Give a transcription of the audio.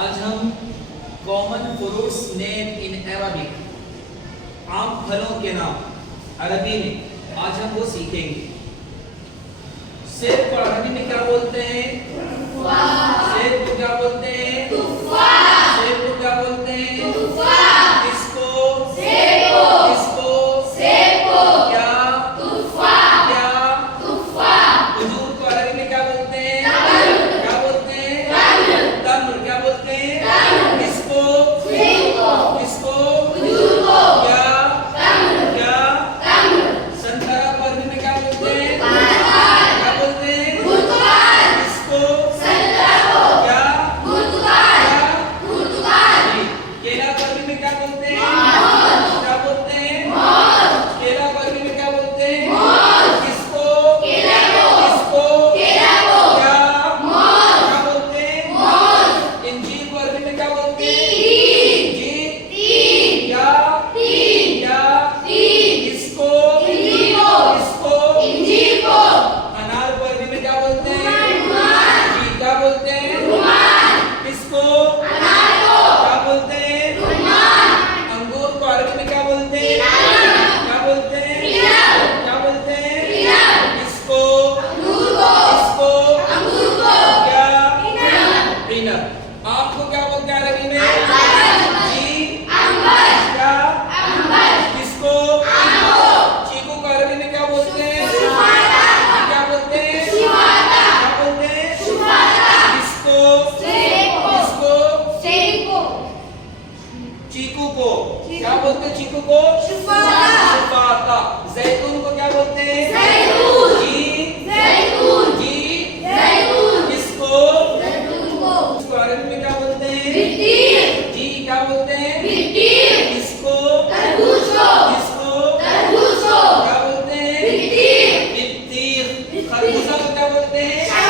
आज हम common fruits name in Arabic, आम फलों के नाम अरबी में आज हम वो सीखेंगे। सेब को अरबी में क्या बोलते हैं? सेब को क्या बोलते हैं? सेब को क्या बोलते हैं? किसको? किसको? क्या? क्या? खजूर को अरबी में क्या बोलते हैं? क्या बोलते हैं? तम्र। क्या बोलते हैं? किसको? किसको? क्या? क्या? संतरा को अरबी में क्या बोलते हैं? क्या बोलते हैं? किसको? क्या? जी। केला को अरबी में क्या बोलते हैं? क्या बोलते हैं? केला को अरबी में क्या बोलते हैं? किसको? किसको? क्या? क्या बोलते हैं? इंजीर को अरबी में क्या बोलते हैं? जी। क्या? क्या? किसको? किसको? अनार को अरबी में क्या बोलते हैं? जी। क्या बोलते हैं? किसको? क्या बोलते हैं? अंगूर को अरबी में क्या बोलते हैं? क्या बोलते हैं? क्या बोलते हैं? किसको? किसको? क्या? इनब। आपको क्या बोलते हैं अरबी में? जी। क्या? किसको? चीकू को अरबी में क्या बोलते हैं? क्या बोलते हैं? क्या बोलते हैं? किसको? किसको? चीकू को क्या बोलते हैं? चीकू को शुफाता। जैतून को क्या बोलते हैं? जी। किसको? इसको अरबी में क्या बोलते हैं? जी। क्या बोलते हैं? किसको? किसको? क्या बोलते हैं? बित्तीख। खरबूजा को क्या बोलते हैं?